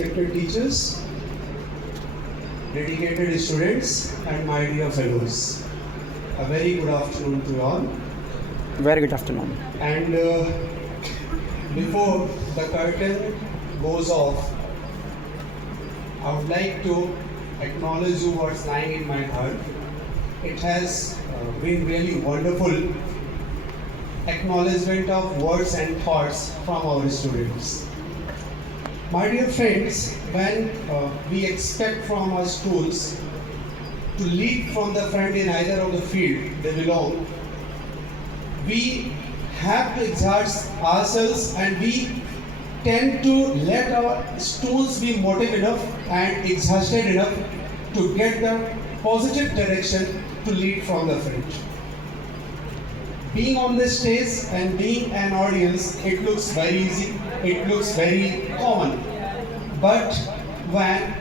respected teachers, dedicated students, and my dear fellows. A very good afternoon to all. Very good afternoon. And before the curtain goes off, I would like to acknowledge you what's lying in my heart. It has been really wonderful acknowledgement of words and thoughts from our students. My dear friends, when we expect from our schools to lead from the front in either of the field they belong, we have to exert ourselves and we tend to let our schools be motivated enough and exhausted enough to get the positive direction to lead from the front. Being on this stage and being an audience, it looks very easy, it looks very common. But when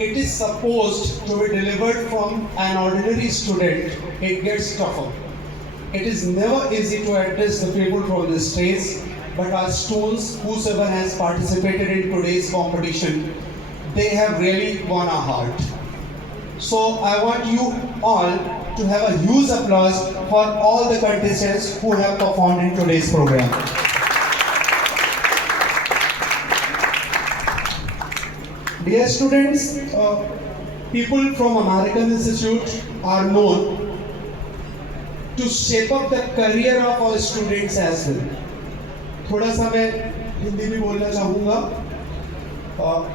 it is supposed to be delivered from an ordinary student, it gets tougher. It is never easy to address the people from the stage, but our students, whosoever has participated in today's competition, they have really won our heart. So I want you all to have a huge applause for all the contestants who have performed in today's program. Dear students, people from American Institute are known to shape up the career of our students as well. थोड़ा सा मैं हिंदी में बोलना चाहूँगा.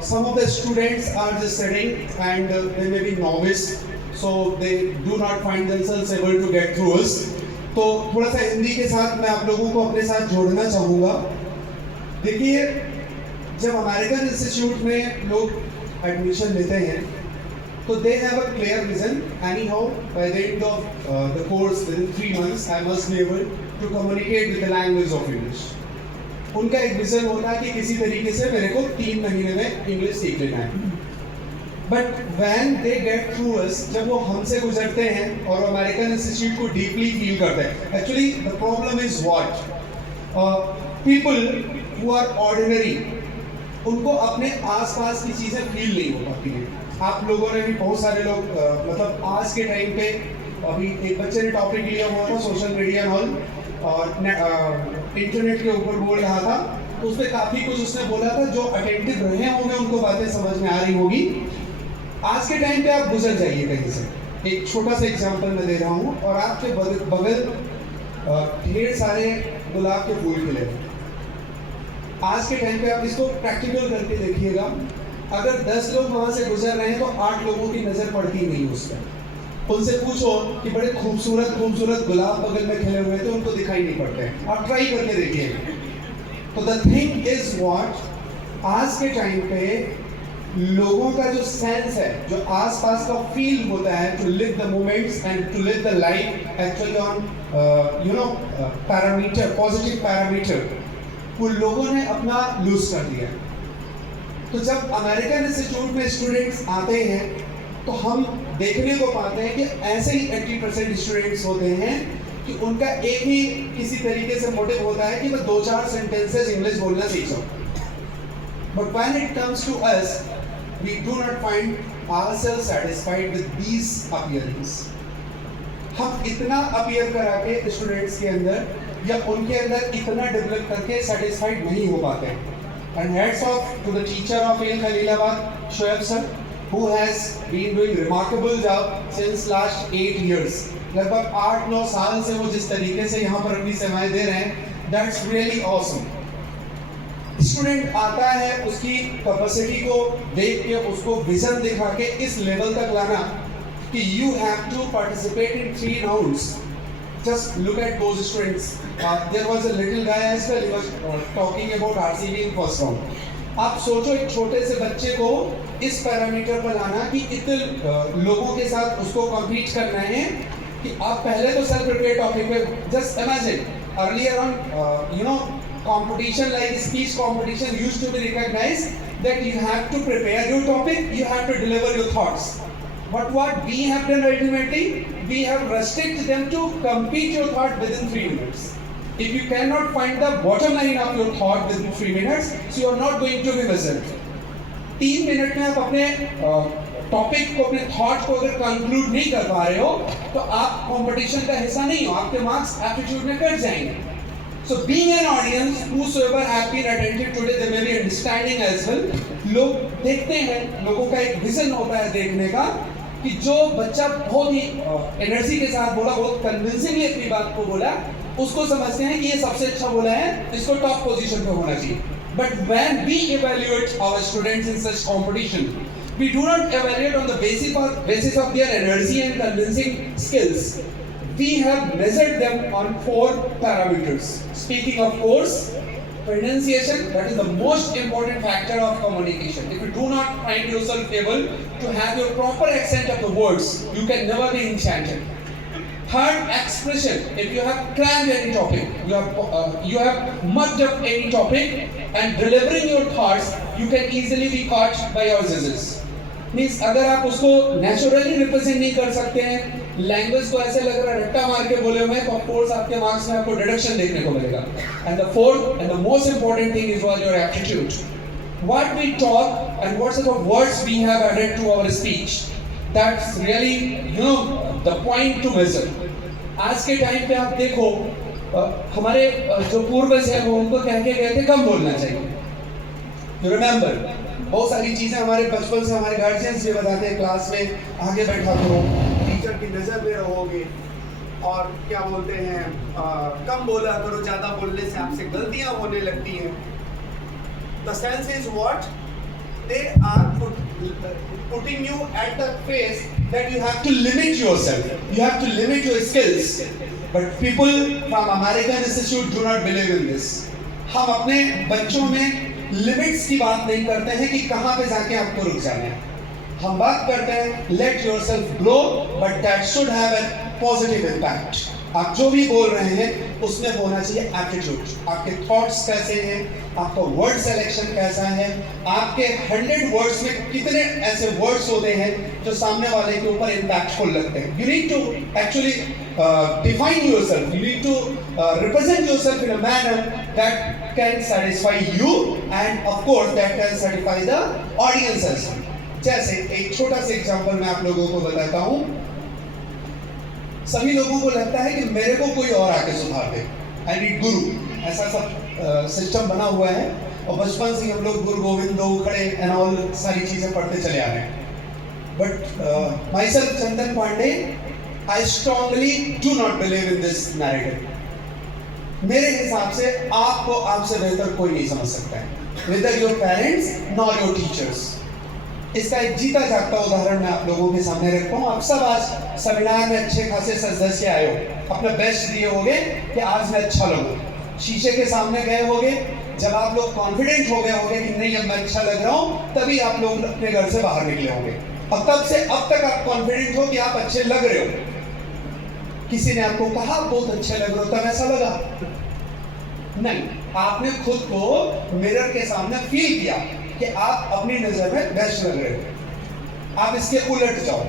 Some of the students are just studying and they may be novice, so they do not find themselves able to get through us. तो थोड़ा सा हिंदी के साथ मैं आप लोगों को अपने साथ जोड़ना चाहूँगा. देखिए, जब अमेरिकन इंस्टीट्यूट में लोग एडमिशन लेते हैं तो they have a clear vision. Anyhow, by the end of the course, within 3 months, I must be able to communicate with the language of English. उनका एक विजन होता है कि किसी तरीके से मेरे को 3 महीने में इंग्लिश सीख लेना है. But when they get through us, जब वो हमसे गुजरते हैं और अमेरिकन इंस्टीट्यूट को डीपली फील करते हैं, actually the problem is what, people who are ordinary, उनको अपने आसपास की चीज़ें फील नहीं हो पाती हैं. आप लोगों ने भी बहुत सारे लोग मतलब आज के टाइम पे, अभी एक बच्चे ने टॉपिक लिया हुआ था सोशल मीडिया हॉल और इंटरनेट के ऊपर बोल रहा था, तो उसमें काफ़ी कुछ उसने बोला था. जो अटेंटिव रहे होंगे उनको बातें समझ में आ रही होगी. आज के टाइम पे आप गुजर जाइए कहीं से, एक छोटा सा एग्जांपल मैं दे रहा हूँ, और आपके बगल ढेर सारे गुलाब के फूल खिले. आज के टाइम पे आप इसको प्रैक्टिकल करके देखिएगा. अगर 10 लोग वहाँ से गुजर रहे हैं तो 8 लोगों की नज़र पड़ती नहीं उस पर. उनसे पूछो कि बड़े खूबसूरत खूबसूरत गुलाब बगल में खिले हुए थे, उनको दिखाई नहीं पड़ते. आप ट्राई करके देखिए. तो द थिंग इज व्हाट, आज के टाइम पे लोगों का जो सेंस है, जो आसपास का फील होता है, to live the moments and to live the life actually on parameter, positive parameter, वो लोगों ने अपना लूज कर दिया. तो जब अमेरिकन इंस्टीट्यूट में स्टूडेंट्स आते हैं तो हम देखने को पाते हैं कि ऐसे ही 80% स्टूडेंट्स होते हैं कि उनका एक ही किसी तरीके से मोटिव होता है कि मैं 2-4 सेंटेंसेस इंग्लिश बोलना सीख जाऊँ. But when it comes to us, we do not find ourselves satisfied with these appearance. हम इतना अपीयर करा के स्टूडेंट्स के अंदर या उनके अंदर इतना डेवलप करके सेटिस्फाइड नहीं हो पाते. And hats off to the teacher of in Khalilabad, Shoaib sir, who has been doing remarkable job since last 8 years. लगभग 8-9 साल से वो जिस तरीके से यहाँ पर अपनी सेवाएं दे रहे हैं, that's really awesome. स्टूडेंट आता है, उसकी कैपेसिटी को देख के, उसको विजन दिखा के इस लेवल तक लाना कि you have to participate in 3 rounds. Just look at those students. There was a little guy as well. He was talking about RCB in first round. आप सोचो एक छोटे से बच्चे को इस पैरामीटर पर लाना कि इतने लोगों के साथ उसको कम्पीट करना है कि आप पहले तो सेल्फ प्रिपेयर टॉपिक पे. Just imagine earlier on competition like speech competition used to be recognized that you have to prepare your topic, you have to deliver your thoughts. But what we have done ultimately, we have restricted them to complete your thought within 3 minutes. If you cannot find the bottom line of your thought within 3 minutes, so you are not going to be visible. 3 minute में आप अपने topic को, अपने thought को अगर conclude नहीं कर पा रहे हो तो आप कंपटीशन का हिस्सा नहीं हो, आपके मार्क्स एप्टीट्यूड में कट जाएंगे. So being an audience, whosoever have been attentive today, they may be understanding as well. लोग देखते हैं, लोगों का एक विजन होता है देखने का कि जो बच्चा बहुत ही एनर्जी के साथ बोला, बहुत कन्विंसिंगली अपनी बात को बोला, उसको समझते हैं कि ये सबसे अच्छा बोला है, इसको टॉप पोजीशन पे होना चाहिए. But when we evaluate our students in such competition, we do not evaluate on the basis of their energy and convincing skills. We have measured them on 4 parameters. Speaking of course, pronunciation, that is the most important factor of communication. If you do not find yourself able to have your proper accent of the words, you can never be enchanted. Third, expression. If you have crammed any topic, you have mugged up any topic, and delivering your thoughts, you can easily be caught by your judges. Means अगर आप उसको naturally represent नहीं कर सकते हैं, language को ऐसे लग रहा है रट्टा मार के बोले हुए, तो ऑफ कोर्स आपके मार्क्स में आपको डिडक्शन देखने को मिलेगा. And the fourth and the most important thing is your aptitude. What we talk and what sort of words we have added to our speech, that's really the point to measure. आज के time पे आप देखो, हमारे जो पूर्वज हैं वो उनको कह के गए थे कम बोलना चाहिए. यू रिमेंबर, बहुत सारी चीज़ें हमारे बचपन से हमारे गार्जियंस ये बताते हैं, क्लास में आगे बैठा करो, टीचर की नज़र में रहोगे, और क्या बोलते हैं कम बोला करो, ज़्यादा बोलने से आपसे गलतियाँ होने लगती हैं. The sense is what they are putting you at the phase that you have to limit yourself, you have to limit your skills. But people from American Institute do not believe in this. हम अपने बच्चों में limits की बात नहीं करते हैं कि कहाँ पे जाके आपको रुक जाना है. हम बात करते हैं let yourself grow, but that should have a positive impact. आप जो भी बोल रहे हैं उसमें होना चाहिए एप्टीट्यूड. आपके थॉट्स कैसे हैं, आपका वर्ड सिलेक्शन कैसा है, आपके 100 वर्ड्स में कितने ऐसे वर्ड्स होते हैं जो सामने वाले के ऊपर इम्पैक्टफुल लगते हैं. You need to actually define yourself, you need to represent yourself in a manner that can satisfy you and of course that can satisfy the audience as well. जैसे एक छोटा सा एग्जांपल मैं आप लोगों को बताता हूँ. सभी लोगों को लगता है कि मेरे को कोई और आके सुधार दे, आई नीड गुरु, ऐसा सब सिस्टम बना हुआ है, और बचपन से हम लोग गुरु गोविंद दो खड़े एंड ऑल सारी चीजें पढ़ते चले आ रहे हैं. But myself Chandan Pandey, I strongly do not believe in this narrative. मेरे हिसाब से आपको आपसे बेहतर कोई नहीं समझ सकता है, whether your parents nor your teachers. इसका एक जीता जागता उदाहरण मैं आप लोगों के सामने रखता हूँ. आप सब आज सेमिनार में अच्छे खासे सज के आए हो, अपना बेस्ट दिए होगे कि आज मैं अच्छा लगूँ. शीशे के सामने गए होगे, जब आप लोग कॉन्फिडेंट हो गए होगे कि नहीं अब मैं अच्छा लग रहा हूँ, तभी आप लोग अपने घर से बाहर निकले होंगे. और तब से अब तक आप कॉन्फिडेंट हो कि आप अच्छे लग रहे हो. किसी ने आपको कहा बहुत अच्छे लग रहे हो, तब ऐसा लगा नहीं, आपने खुद को मिरर के सामने फील किया कि आप अपनी नजर में बेस्ट लग रहे हो. आप इसके उलट जाओ,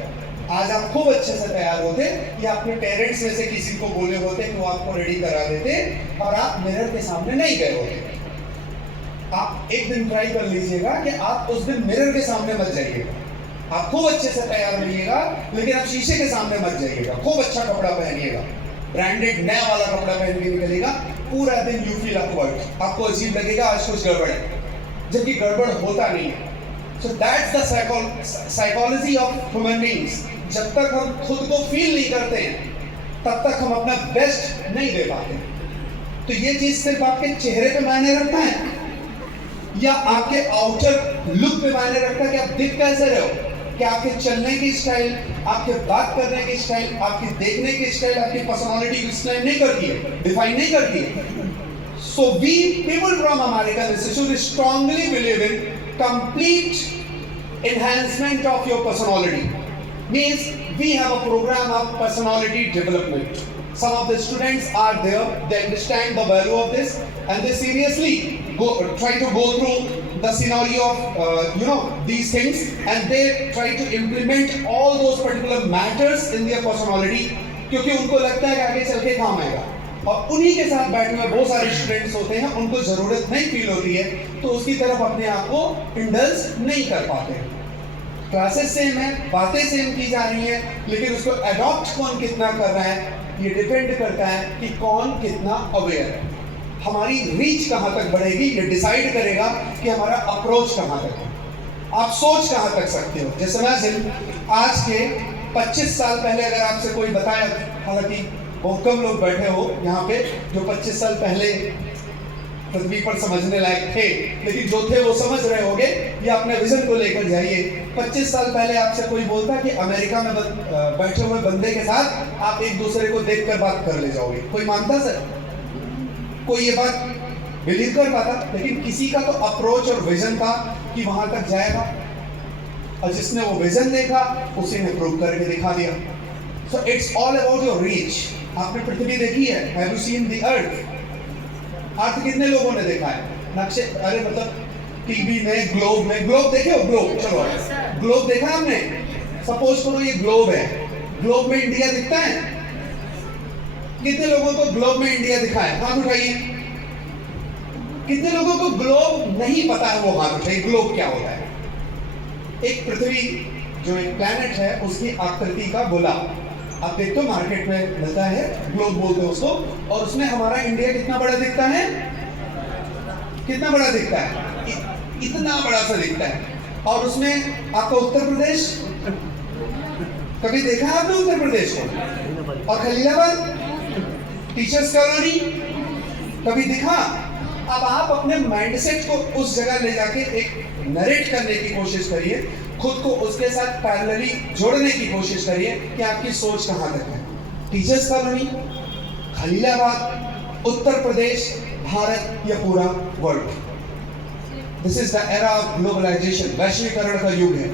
आज आप खूब अच्छे से तैयार होते या अपने पेरेंट्स में से किसी को बोले होते कि वो आपको रेडी करा देते और आप मिरर के सामने नहीं गए होते. आप एक दिन ट्राई कर लीजिएगा कि आप उस दिन मिरर के सामने मत जाइएगा. आप खूब अच्छे से तैयार रहिएगा, लेकिन आप शीशे के सामने मत जाइएगा. खूब अच्छा कपड़ा पहनिएगा, ब्रांडेड नया वाला कपड़ा पहन के निकलेगा. पूरा दिन यू फील अपवर्ड, आपको अजीब लगेगा आज कुछ गड़बड़ है, जबकि गड़बड़ होता नहीं है. So that's the psychology of human beings. जब तक हम खुद को फील नहीं करते हैं, तब तक हम अपना बेस्ट नहीं दे पाते. तो ये चीज सिर्फ आपके चेहरे पे मायने रखता है या आपके आउटर लुक पे मायने रखता है कि आप दिख कैसे रहे हो, कि आपके चलने की स्टाइल, आपके बात करने की स्टाइल, आपके देखने की स्टाइल आपकी पर्सनालिटी को एक्सप्लेन नहीं करती है, डिफाइन नहीं करती है. So we people from American Institute strongly believe in complete enhancement of your personality. Means we have a program of personality development. Some of the students are there, they understand the value of this, and they seriously try to go through the scenario of these things, and they try to implement all those particular matters in their personality, क्योंकि उनको लगता है कि आगे चल के काम आएगा. और उन्हीं के साथ बैठे हुए बहुत सारे स्टूडेंट्स होते हैं, उनको ज़रूरत नहीं फील होती है तो उसकी तरफ अपने आप को इंडल्ज नहीं कर पाते। क्लासेस सेम है, बातें सेम की जा रही हैं, लेकिन उसको अडॉप्ट कौन कितना कर रहा है ये डिपेंड करता है कि कौन कितना अवेयर है। हमारी रीच कहाँ तक बढ़ेगी ये डिसाइड करेगा कि हमारा अप्रोच कहाँ तक है, आप सोच कहाँ तक सकते हो। जैसे मैं आज के 25 साल पहले अगर आपसे कोई बताया, हालांकि बहुत कम लोग बैठे हो यहाँ पे जो 25 साल पहले पृथ्वी पर समझने लायक थे, लेकिन जो थे वो समझ रहे होंगे, या अपने विजन को लेकर जाइए। 25 साल पहले आपसे कोई बोलता कि अमेरिका में बैठे हुए बंदे के साथ आप एक दूसरे को देखकर बात कर ले जाओगे, कोई मानता सर? कोई ये बात बिलीव कर पाता? लेकिन किसी का तो अप्रोच और विजन था कि वहां तक जाएगा, और जिसने वो विजन देखा उसी ने प्रूव करके दिखा दिया। So it's all about your reach. आपने पृथ्वी देखी है? Have you seen the earth? Earth कितने लोगों ने देखा है? नक्शे, अरे मतलब टीवी में, ग्लोब देखे हो? ग्लोब, चलो ग्लोब देखा आपने? सपोज करो ये ग्लोब है, ग्लोब में इंडिया दिखता है? कितने लोगों को ग्लोब में इंडिया दिखा है? हाथ उठाइए। कितने लोगों को ग्लोब नहीं पता है? वो हाथ उठाइए। ग्लोब क्या होता है? एक पृथ्वी जो एक प्लैनेट है उसकी आकृति का गोला, आप देखते हो मार्केट में मिलता है, ग्लोब बोलते हैं उसको, और उसमें हमारा इंडिया कितना बड़ा दिखता है? कितना बड़ा दिखता है? इतना बड़ा सा दिखता है। और उसमें आपका उत्तर प्रदेश, कभी देखा है आपने उत्तर प्रदेश को? और खलीलाबाद, टीचर्स कॉलोनी, कभी दिखा? अब आप अपने माइंडसेट को उस जगह ले जाके एक नरेट करने की कोशिश करिए, खुद को उसके साथ पैरेलली जोड़ने की कोशिश करिए कि आपकी सोच कहाँ तक है। टीचर्स कॉलोनी, खलीलाबाद, उत्तर प्रदेश, भारत या पूरा world. This is the era of globalisation, वैश्वीकरण का युग है।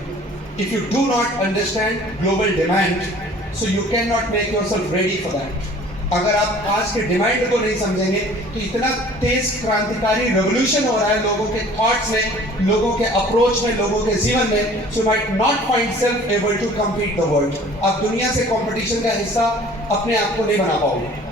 If you do not understand global demand, so you can not make yourself ready for that. अगर आप आज के डिमांड को नहीं समझेंगे तो इतना तेज क्रांतिकारी रेवोल्यूशन हो रहा है लोगों के थॉट्स में, लोगों के अप्रोच में, लोगों के जीवन में, so might not find self able to compete the world. आप दुनिया से कंपटीशन का हिस्सा अपने आप को नहीं बना पाओगे।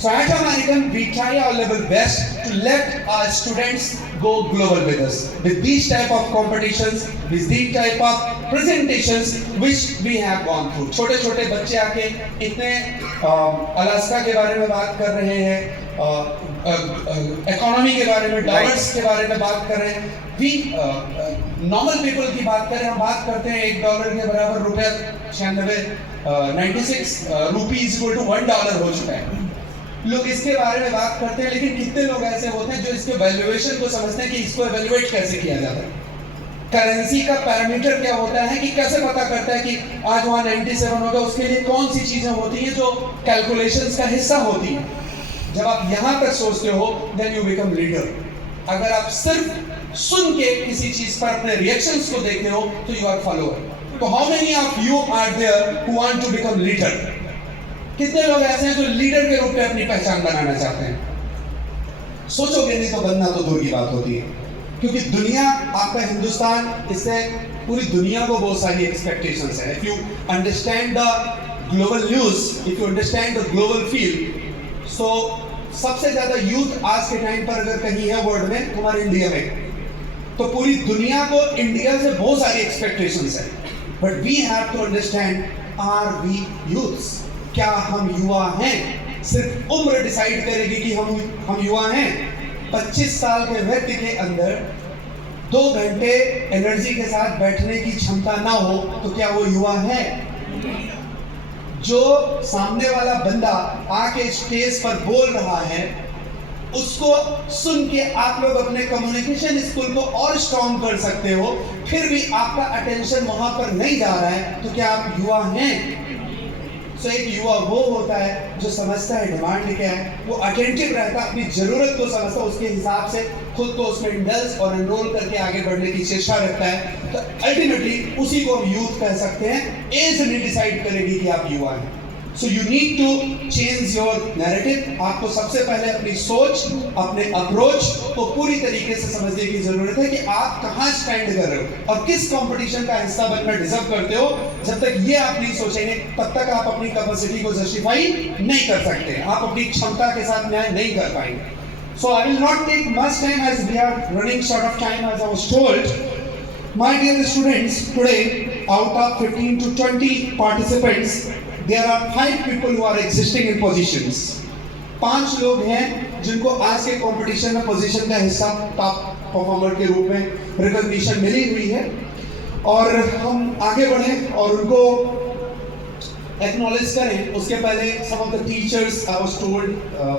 So at American, we try our level best to let our students go global with us. With these type of competitions, with these type of presentations which we have gone through. छोटे छोटे बच्चे आके इतने Alaska के बारे में बात कर रहे हैं, इकोनॉमी के बारे में, डॉलर्स के बारे में बात कर रहे हैं। We नॉर्मल पीपल की बात करें, हम बात करते हैं $1 के बराबर रुपया 96 रुपीज इक्वल टू $1 हो चुका है। लोग इसके बारे में बात करते हैं, लेकिन कितने लोग ऐसे होते हैं जो इसके वैल्यूएशन को समझते हैं कि इसको एवेल्युएट कैसे किया जाता है। करेंसी का पैरामीटर क्या होता है कि कैसे पता करता है कि आज वहाँ 97 होगा, उसके लिए कौन सी चीजें होती हैं जो कैलकुलेशंस का हिस्सा होती हैं। जब आप यहाँ तक सोचते हो देन यू बिकम लीडर। अगर आप सिर्फ सुन के किसी चीज पर अपने रिएक्शंस को देखते हो तो यू आर फॉलोअर। तो how many of you are there who want to become leader? कितने लोग ऐसे हैं जो लीडर के रूप में अपनी पहचान बनाना चाहते हैं? सोचोगे नहीं तो बनना तो दूर की बात होती है, क्योंकि दुनिया, आपका हिंदुस्तान, इससे पूरी दुनिया को बहुत सारी एक्सपेक्टेशंस है। If you understand the global news, if you understand the global field, so सबसे ज्यादा यूथ आज के टाइम पर अगर कहीं है वर्ल्ड में, हमारे इंडिया में, तो पूरी दुनिया को इंडिया से बहुत सारी एक्सपेक्टेशंस है। But we have to understand, are we youths? क्या हम युवा हैं? सिर्फ उम्र डिसाइड करेगी कि हम युवा हैं। 25 साल के व्यक्ति के अंदर 2 घंटे एनर्जी के साथ बैठने की क्षमता ना हो तो क्या वो युवा है? जो सामने वाला बंदा आके स्टेज पर बोल रहा है, उसको सुन के आप लोग अपने कम्युनिकेशन स्किल को और स्ट्रॉन्ग कर सकते हो, फिर भी आपका अटेंशन वहां पर नहीं जा रहा है, तो क्या आप युवा हैं? सो एक युवा वो होता है जो समझता है डिमांड क्या है, वो अटेंटिव रहता है, अपनी जरूरत को समझता है, उसके हिसाब से खुद को उसमें इंडल्ज और एनरोल करके आगे बढ़ने की चेष्टा रखता है। तो अल्टीमेटली उसी को हम यूथ कह सकते हैं। एज नहीं डिसाइड करेगी कि आप युवा हैं। So you need to change your narrative. आपको सबसे पहले अपनी सोच, अपने अप्रोच को पूरी तरीके से समझने की जरूरत है कि आप कहाँ स्टैंड कर रहे हो और किस कंपटीशन का हिस्सा बनना डिजर्व करते हो। जब तक ये आप नहीं सोचेंगे तब तक आप अपनी कैपेसिटी को जस्टिफाई नहीं कर सकते, आप अपनी क्षमता के साथ न्याय नहीं कर पाएंगे। So I will not take much time as we are running short of time as I was told. My dear students, today out of 15 to 20 participants, there are 5 people who are existing in positions. 5 लोग हैं जिनको आज के competition में position का हिस्सा top performer के रूप में रिकॉग्निशन मिली हुई है और हम आगे बढ़ें और उनको acknowledge करें। उसके पहले some of the teachers I was told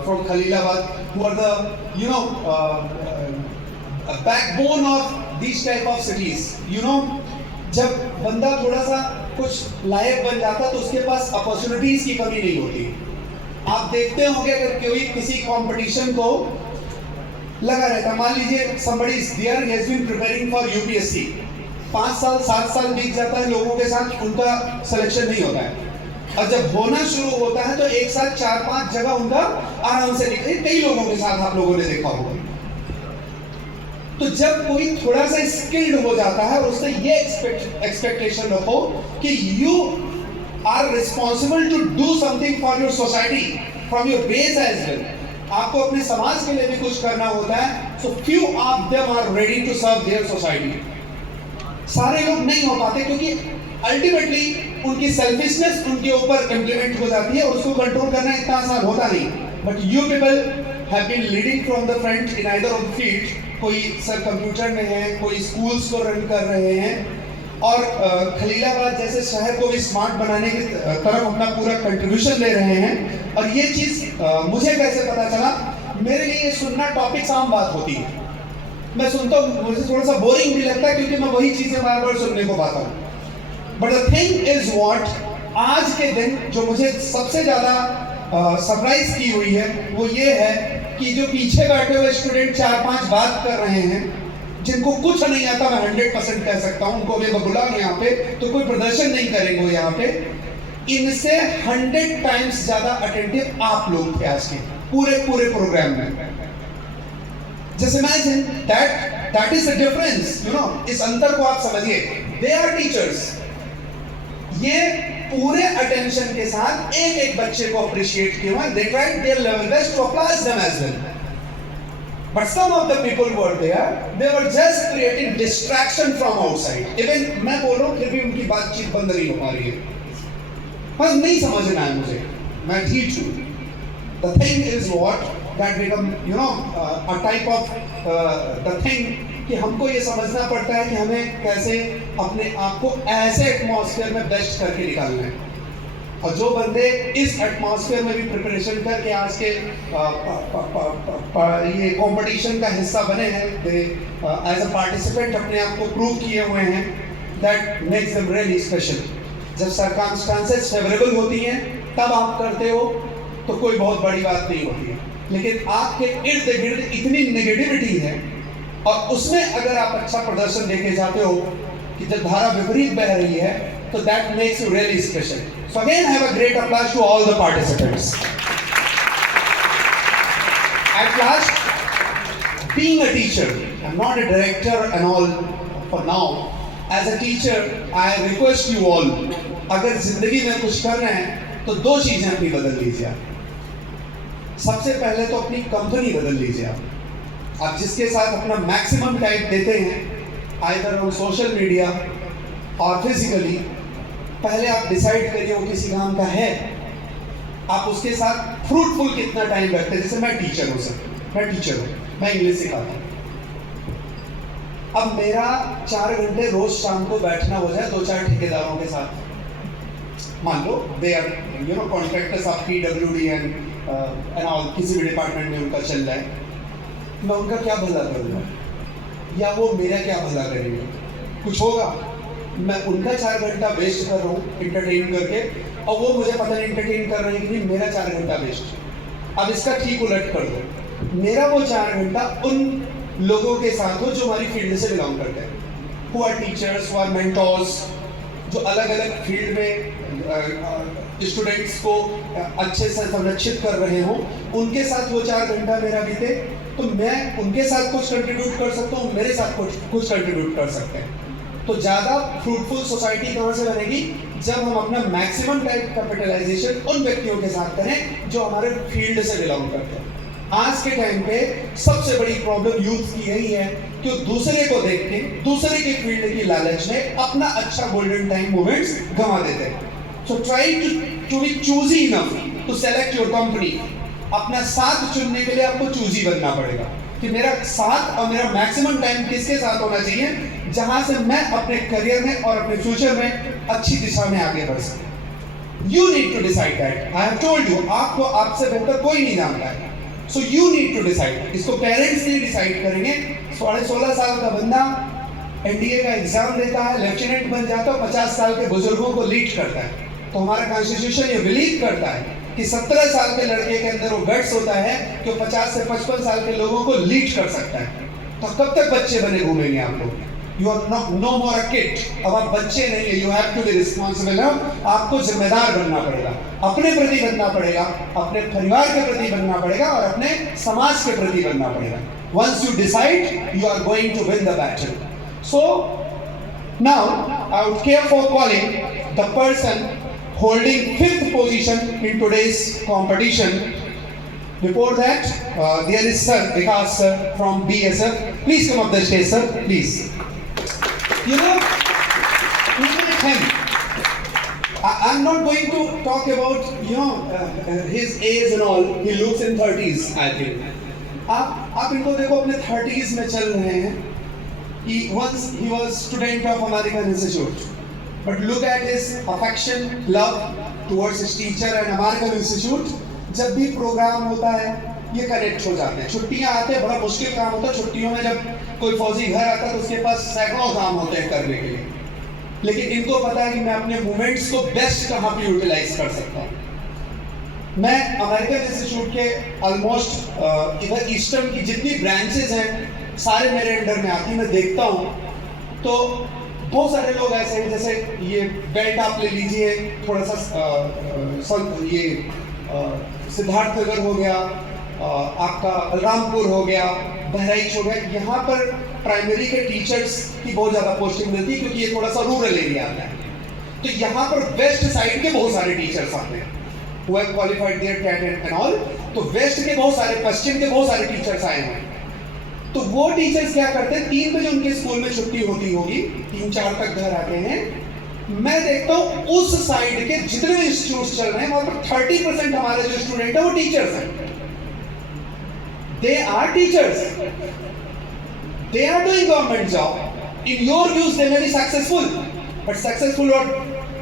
from Khalilabad who are the a backbone of these type of cities. जब बंदा थोड़ा सा कुछ लायक बन जाता तो उसके पास अपॉर्चुनिटीज की कमी नहीं होती। आप देखते होंगे अगर कोई किसी कंपटीशन को लगा रहता, मान लीजिए somebody is there, he has been preparing for UPSC, 5 साल 7 साल बीत जाता है, लोगों के साथ उनका सिलेक्शन नहीं होता है और जब होना शुरू होता है तो एक साथ 4-5 जगह उनका आराम से निकले। कई लोगों के साथ आप लोगों ने देखा होगा। तो जब कोई थोड़ा सा स्किल्ड हो जाता है और उससे ये एक्सपेक्टेशन रखो कि you are responsible to do something for your society from your base as well, आपको अपने समाज के लिए भी कुछ करना होता है। So few of them are ready to serve their society. सारे लोग नहीं हो पाते क्योंकि अल्टीमेटली उनकी सेल्फिशनेस उनके ऊपर इम्प्लीमेंट हो जाती है और उसको कंट्रोल करना इतना आसान होता नहीं। But you people have been leading from the front in either of the field. कोई सर कंप्यूटर में है, कोई स्कूल्स को रन कर रहे हैं और खलीलाबाद जैसे शहर को भी स्मार्ट बनाने की तरफ अपना पूरा कंट्रीब्यूशन ले रहे हैं। और ये चीज़ मुझे कैसे पता चला, मेरे लिए ये सुनना टॉपिक्स आम बात होती है, मैं सुनता हूँ, मुझे थोड़ा सा बोरिंग भी लगता है क्योंकि मैं वही चीज़ें बार बार सुनने को पाता हूँ। But the thing is what, आज के दिन जो मुझे सबसे ज़्यादा सरप्राइज की हुई है वो ये है कि जो पीछे बैठे हुए स्टूडेंट 4-5 बात कर रहे हैं जिनको कुछ नहीं आता, मैं 100% कह सकता हूँ, उनको अभी मैं बुला रहा हूँ यहाँ पे तो कोई प्रदर्शन नहीं करेंगे वो यहाँ पे, इनसे 100 टाइम्स ज़्यादा अटेंटिव आप लोग थे आज के पूरे प्रोग्राम में। Just imagine that is the difference, इस अंतर को आप समझिए। They are teachers, ये पूरे अटेंशन के साथ एक बच्चे को अप्रिशिएट किया, they tried their level best to applaud them as well. But some of the people were there, they were just creating distraction from outside. Even मैं बोल रहा हूँ फिर भी उनकी बातचीत बंद नहीं हो पा रही है, बस नहीं समझना है मुझे, मैं ठीक हूँ। The thing is what that become a type of the thing कि हमको ये समझना पड़ता है कि हमें कैसे अपने आप को ऐसे एटमॉस्फेयर में बेस्ट करके निकालना है। और जो बंदे इस एटमॉस्फेयर में भी प्रिपरेशन करके आज के ये कंपटीशन का हिस्सा बने हैं, दे एज अ पार्टिसिपेंट अपने आप को प्रूव किए हुए हैं, that makes them really special. जब सर्कमस्टांसेस फेवरेबल होती हैं तब आप करते हो तो कोई बहुत बड़ी बात नहीं होती है, लेकिन आपके इर्द गिर्द इतनी नेगेटिविटी है और उसमें अगर आप अच्छा प्रदर्शन देके जाते हो कि जब धारा विपरीत बह रही है तो that makes you really special. So again have a great applause to all the participants. At last, being a teacher, I'm not a director and all for now. As a teacher, I request you all, अगर जिंदगी में कुछ कर रहे हैं तो 2 चीजें अपनी बदल लीजिए आप। सबसे पहले तो अपनी कंपनी बदल लीजिए आप जिसके साथ अपना मैक्सिमम टाइम देते हैं आइदर ऑन सोशल मीडिया और फिजिकली, पहले आप डिसाइड करिए वो किसी काम का है, आप उसके साथ फ्रूटफुल कितना टाइम रखते हैं। जैसे मैं टीचर हूँ सर, मैं टीचर हूँ, मैं इंग्लिश सिखाता हूँ। अब मेरा 4 घंटे रोज शाम को बैठना हो जाए 2-4 ठेकेदारों के साथ, मान लो they are contractors of PWD and all, किसी भी डिपार्टमेंट में उनका चल रहा है, मैं उनका क्या भला करूँगा या वो मेरा क्या भला करेंगे? कुछ होगा? मैं उनका 4 घंटा वेस्ट कर रहा हूँ इंटरटेन करके और वो मुझे पता नहीं इंटरटेन कर रहे हैं कि नहीं, मेरा 4 घंटा वेस्ट। अब इसका ठीक उलट कर दो, मेरा वो 4 घंटा उन लोगों के साथ हो जो हमारी फील्ड से बिलोंग करते हैं, who are teachers, who are mentors, जो अलग अलग फील्ड में स्टूडेंट्स को अच्छे से संरक्षित कर रहे हो, उनके साथ वो 4 घंटा मेरा बीते, तो मैं उनके साथ कुछ कंट्रीब्यूट कर सकता हूँ, मेरे साथ कुछ कंट्रीब्यूट कर सकते हैं। तो ज़्यादा फ्रूटफुल सोसाइटी कहाँ से बनेगी? जब हम अपना मैक्सिमम टाइम कैपिटलाइजेशन उन व्यक्तियों के साथ करें जो हमारे फील्ड से बिलोंग करते हैं। आज के टाइम पे सबसे बड़ी प्रॉब्लम यूथ की यही है कि दूसरे को देख के, दूसरे के फील्ड की लालच में अपना अच्छा गोल्डन टाइम मोमेंट्स गंवा देते हैं। So try to be choosy enough to select your company. अपना साथ चुनने के लिए आपको चूजी बनना पड़ेगा कि मेरा साथ और मेरा मैक्सिमम टाइम किसके साथ होना चाहिए, जहां से मैं अपने करियर में और अपने फ्यूचर में अच्छी दिशा में आगे बढ़ सकूं। You need to decide that. I have told you, आपको आपसे बेहतर कोई नहीं जानता है। So you need to decide. इसको पेरेंट्स नहीं डिसाइड करेंगे। 16.5 साल का बंदा एनडीए का एग्जाम देता है, लेफ्टिनेंट बन जाता है, 50 साल के बुजुर्गों को लीड करता है। तो हमारा कॉन्स्टिट्यूशन ये बिलीव करता है कि 17 साल के लड़के के अंदर वो गट्स होता है कि 50 से 55 साल के लोगों को लीड कर सकता है। तो कब तक बच्चे बने घूमेंगे आप लोग? You are no more a kid. अब आप बच्चे नहीं है, you have to be responsible. आपको जिम्मेदार बनना पड़ेगा, अपने प्रति बनना पड़ेगा, अपने परिवार के प्रति बनना पड़ेगा और अपने समाज के प्रति बनना पड़ेगा। Once you decide, you are going to win the battle. So now I would care for calling the person holding 5th position in today's competition. Before that, there is Sir Vikas sir from BSF. Please come up the stage, sir. Please. You know, look at him. I'm not going to talk about his age and all. He looks in 30s, I think. आप इनको देखो अपने 30s में चल रहे हैं. Once he was student of American Institute. But look at his affection, love towards his teacher and American Institute. जब भी प्रोग्राम होता है ये कनेक्ट हो जाते हैं। छुट्टियां आते हैं, बड़ा मुश्किल काम होता है छुट्टियों में। जब कोई फौजी घर आता है तो उसके पास सैकड़ों काम होते हैं करने के लिए, लेकिन इनको पता है कि मैं अपने मोमेंट्स को बेस्ट कहाँ पे यूटिलाइज कर सकता हूँ। मैं अमेरिकन इंस्टीट्यूट के ऑलमोस्ट इधर ईस्टर्न की जितनी ब्रांचेज हैं सारे मेरे अंडर में आती, मैं देखता हूँ तो बहुत सारे लोग ऐसे हैं, जैसे ये बेल्ट आप ले लीजिए, थोड़ा सा ये सिद्धार्थ नगर हो गया, आपका रामपुर हो गया, बहराइच हो गया। यहाँ पर प्राइमरी के टीचर्स की बहुत ज़्यादा पोस्टिंग मिलती है क्योंकि ये थोड़ा सा रूरल एरिया आता है। तो यहाँ पर वेस्ट साइड के बहुत सारे टीचर्स आते हैं who have qualified their TET and all। तो वेस्ट के बहुत सारे, पश्चिम के बहुत सारे टीचर्स आए हैं। तो वो टीचर्स क्या करते हैं, 3 बजे उनके स्कूल में छुट्टी होती होगी, 3-4 तक घर आते हैं। मैं देखता हूँ उस साइड के जितने भी इंस्टीट्यूट चल रहे हैं वहां पर 30% हमारे जो स्टूडेंट है वो टीचर्स हैं। They are teachers, they are doing government job. In your views they may be successful, but successful और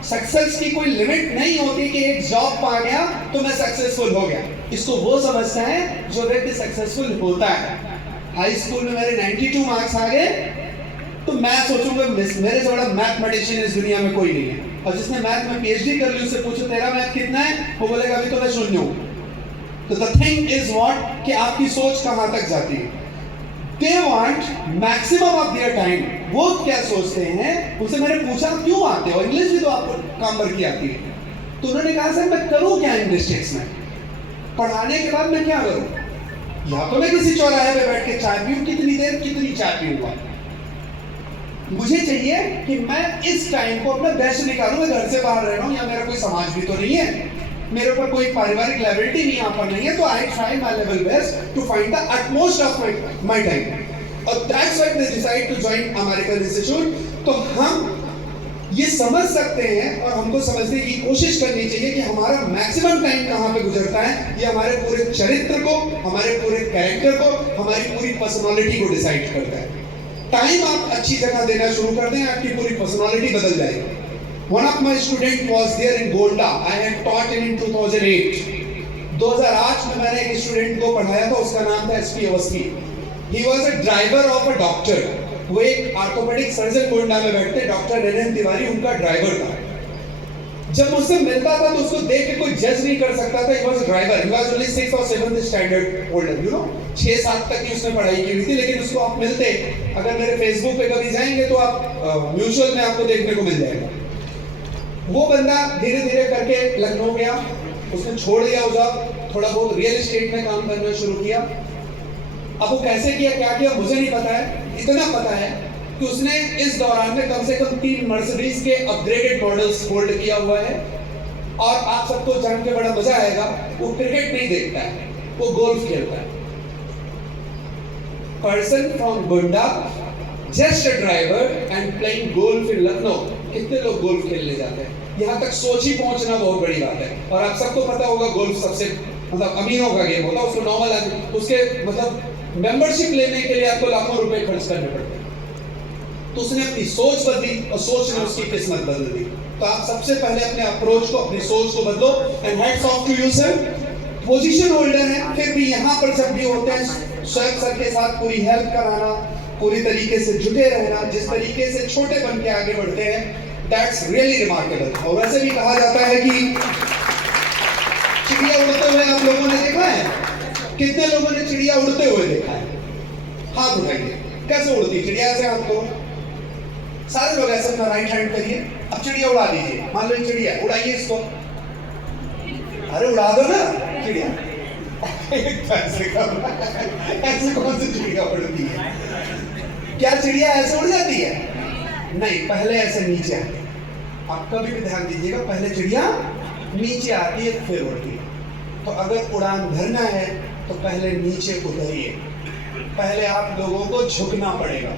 सक्सेस की कोई लिमिट नहीं होती कि एक जॉब पा गया तो मैं सक्सेसफुल हो गया। इसको वो समझता है जो व्यक्ति सक्सेसफुल होता है। हाई स्कूल में मेरे 92 मार्क्स आ गए तो मैं सोचूंगा मेरे से बड़ा मैथमेटिशियन इस दुनिया में कोई नहीं है। और जिसने मैथ में पीएचडी कर ली उससे पूछो तेरा मैथ कितना है, वो बोलेगा अभी तो मैं शून्य हूं। तो द थिंग इज व्हाट कि आपकी सोच कहां तक जाती है। They want maximum of their time. वो क्या सोचते हैं, उनसे मैंने पूछा क्यों आते हो, इंग्लिश भी तो आपको काम भर की आती है। तो उन्होंने कहा सर मैं करूं क्या इंग्लिश टेक्स्ट में, पढ़ाने के बाद मैं क्या करूं, या तो मैं किसी चौराहे पे बैठ के चाय पीऊं, कितनी देर कितनी चाय पीऊंगा, मुझे चाहिए कि मैं इस टाइम को अपना बेस्ट निकालूं। मैं घर से बाहर रह रहा हूं, या मेरा कोई समाज भी तो नहीं है, मेरे ऊपर कोई पारिवारिक लायबिलिटी भी यहाँ पर नहीं है, तो I try my level best to find the utmost of my time. और that's why they decide to join American institute. तो हम ये समझ सकते हैं और हमको समझने की कोशिश करनी चाहिए कि हमारा मैक्सिमम टाइम कहाँ पे गुजरता है। ये हमारे पूरे चरित्र को, हमारे पूरे कैरेक्टर को, हमारी पूरी पर्सनालिटी को डिसाइड करता है। टाइम आप अच्छी जगह देना शुरू कर दें, आपकी पूरी पर्सनालिटी बदल जाएगी। One of my student was there in Golda. I had taught in 2008. 2008 में मैंने एक स्टूडेंट को पढ़ाया था, उसका नाम था SP Awasthi. He was a driver of a doctor. वो एक ऑर्थोपेडिक सर्जन गोंडा में बैठते, डॉक्टर नरेंद्र तिवारी उनका ड्राइवर था। जब मुझसे मिलता था तो उसको देख के कोई जज नहीं कर सकता था। He was a driver. He was only 6th or 7th standard older, you know. 6-7 तक की उसने पढ़ाई की हुई थी, लेकिन उसको आप मिलते, अगर मेरे फेसबुक पे कभी जाएंगे तो आप म्यूचुअल में आपको देखने को मिल जाएगा। वो बंदा धीरे धीरे करके लखनऊ गया, उसने छोड़ दिया उधर, थोड़ा बहुत रियल एस्टेट में काम करना शुरू किया। अब वो कैसे किया, क्या किया मुझे नहीं पता है, इतना पता है कि उसने इस दौरान में कम से कम 3 मर्सिडीज के अपग्रेडेड मॉडल्स होल्ड किया हुआ है। और आप सबको जान के बड़ा मजा आएगा, वो क्रिकेट नहीं देखता है, वो गोल्फ खेलता है। Person from Gonda, just a driver and playing golf इन लखनऊ। कितने लोग गोल्फ खेलने जाते हैं, यहाँ तक सोच ही पहुंचना बहुत बड़ी बात है। और आप सबको पता होगा गोल्फ सबसे मतलब अमीरों का गेम होता है, उसको नॉर्मल आदमी उसके मतलब मेंबरशिप लेने के लिए आपको लाखों रुपए खर्च करने पड़ते हैं। तो उसने अपनी सोच बदली और सोच ने उसकी किस्मत बदल दी। तो आप सबसे पहले अपने अप्रोच को, अपनी सोच को बदलो। And hats off to you sir, position holder है, फिर भी यहाँ पर जब भी होते हैं शोएब सर के साथ पूरी हेल्प कराना, पूरी तरीके से जुटे रहना, जिस तरीके से छोटे बन के आगे बढ़ते हैं, दैट्स रियली रिमार्केबल। और वैसे भी कहा जाता है कि चिड़िया उड़ते हुए आप लोगों ने देखा है? कितने लोगों ने चिड़िया उड़ते हुए देखा है? हाथ उठाइए। कैसे उड़ती चिड़िया? ऐसे हाथ करो, सारे लोग ऐसे अपना राइट हैंड करिए। अब चिड़िया उड़ा दीजिए, मान लो चिड़िया उड़ाइए इसको। अरे उड़ा दो ना चिड़िया। ऐसे कौन सी चिड़िया उड़ती है? क्या चिड़िया ऐसे उड़ जाती है? नहीं, पहले ऐसे नीचे आती है। आप कभी भी ध्यान दीजिएगा, पहले चिड़िया नीचे आती है फिर उड़ती है। तो अगर उड़ान भरना है तो पहले नीचे उतरिए, पहले आप लोगों को झुकना पड़ेगा।